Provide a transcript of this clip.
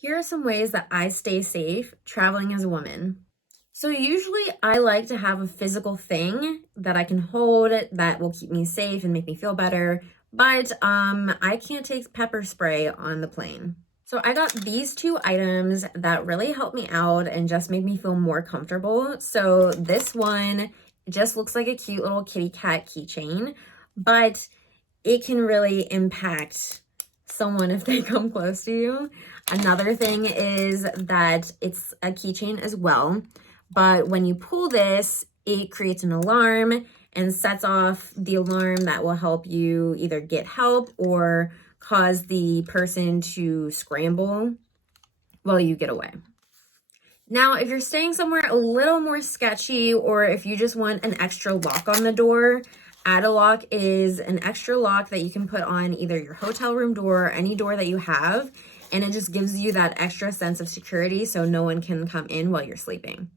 Here are some ways that I stay safe traveling as a woman. So usually I like to have a physical thing that I can hold that will keep me safe and make me feel better, but I can't take pepper spray on the plane. So I got these two items that really help me out and just make me feel more comfortable. So this one just looks like a cute little kitty cat keychain, but it can really impact someone if they come close to you. Another thing is that it's a keychain as well, but when you pull this, it creates an alarm and sets off the alarm that will help you either get help or cause the person to scramble while you get away. Now, if you're staying somewhere a little more sketchy, or if you just want an extra lock on the door, Add-A-Lock is an extra lock that you can put on either your hotel room door or any door that you have, and it just gives you that extra sense of security so no one can come in while you're sleeping.